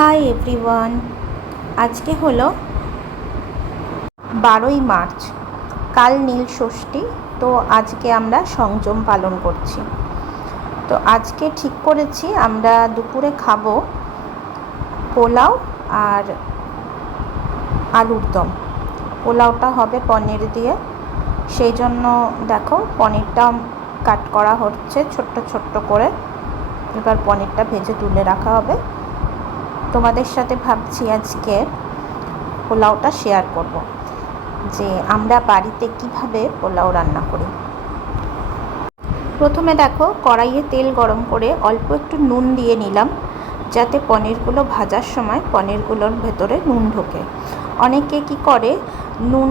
Hi everyone, আজকে হলো 12ই March. কাল নীল ষষ্ঠী, তো আজকে আমরা সংযম পালন করছি। তো আজকে ঠিক করেছি আমরা দুপুরে খাবো পোলাও আর আলুর দম। পোলাওটা হবে পনির দিয়ে, সেই জন্য দেখো পনিরটা কাট করা হচ্ছে ছোট্ট ছোট্ট করে। এবার পনিরটা ভেজে তুলে রাখা হবে। তোমাদের সাথে ভাবছি আজকে পোলাওটা শেয়ার করব, যে আমরা বাড়িতে কিভাবে পোলাও রান্না করি। প্রথমে দেখো কড়াইয়ে তেল গরম করে অল্প একটু নুন দিয়ে নিলাম, যাতে পনিরগুলো ভাজার সময় পনিরগুলোর ভেতরে নুন ঢোকে। অনেকে কি করে নুন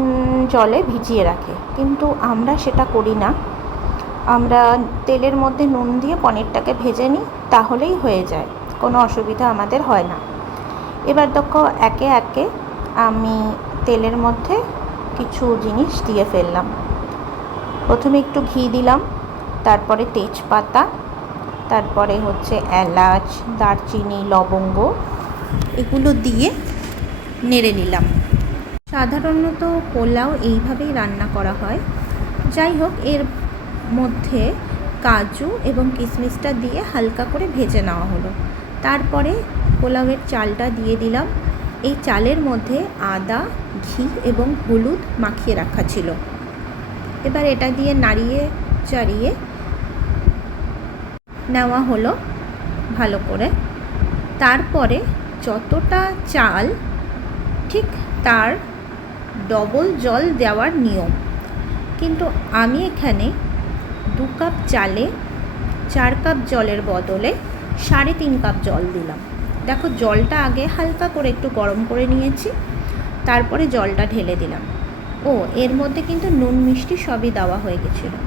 জলে ভিজিয়ে রাখে, কিন্তু আমরা সেটা করি না। আমরা তেলের মধ্যে নুন দিয়ে পনিরটাকে ভেজে নিই, তাহলেই হয়ে যায়, কোনো অসুবিধা আমাদের হয় না। এবার দেখো একে একে আমি তেলের মধ্যে কিছু জিনিস দিয়ে ফেললাম। প্রথমে একটু ঘি দিলাম, তারপরে তেজপাতা, তারপরে হচ্ছে এলাচ, দারচিনি, লবঙ্গ, এগুলো দিয়ে নেড়ে নিলাম। সাধারণত পোলাও এইভাবেই রান্না করা হয়। যাই হোক, এর মধ্যে কাজু এবং কিশমিশটা দিয়ে হালকা করে ভেজে নেওয়া হলো। তারপরে পোলাওয়ের চালটা দিয়ে দিলাম। এই চালের মধ্যে আদা, ঘি এবং হলুদ মাখিয়ে রাখা ছিল। এবার এটা দিয়ে নাড়িয়ে চাড়িয়ে নেওয়া হলো ভালো করে। তারপরে যতটা চাল, ঠিক তার ডবল জল দেওয়ার নিয়ম, কিন্তু আমি এখানে 2 কাপ চালে 4 কাপ জলের বদলে 3.5 কাপ জল দিলাম। দেখো জলটা আগে হালকা করে একটু গরম করে নিয়েছি, তারপরে জলটা ঢেলে দিলাম। এর মধ্যে কিন্তু নুন মিষ্টি সবই দেওয়া হয়ে গেছিলো।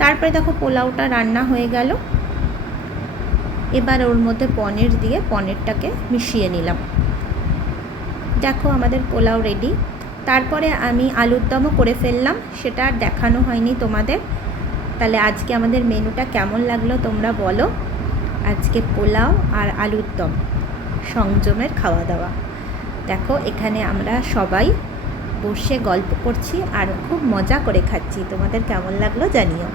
তারপরে দেখো পোলাওটা রান্না হয়ে গেল। এবার ওর মধ্যে পনির দিয়ে পনিরটাকে মিশিয়ে নিলাম। দেখো আমাদের পোলাও রেডি। তারপরে আমি আলুর দমও করে ফেললাম, সেটা আর দেখানো হয়নি তোমাদের। তাহলে আজকে আমাদের মেনুটা কেমন লাগলো তোমরা বলো। আজকে পোলাও আর আলুর দম, সংযমের খাওয়া দাওয়া। দেখো এখানে আমরা সবাই বসে গল্প করছি আর খুব মজা করে খাচ্ছি। তোমাদের কেমন লাগলো জানিও।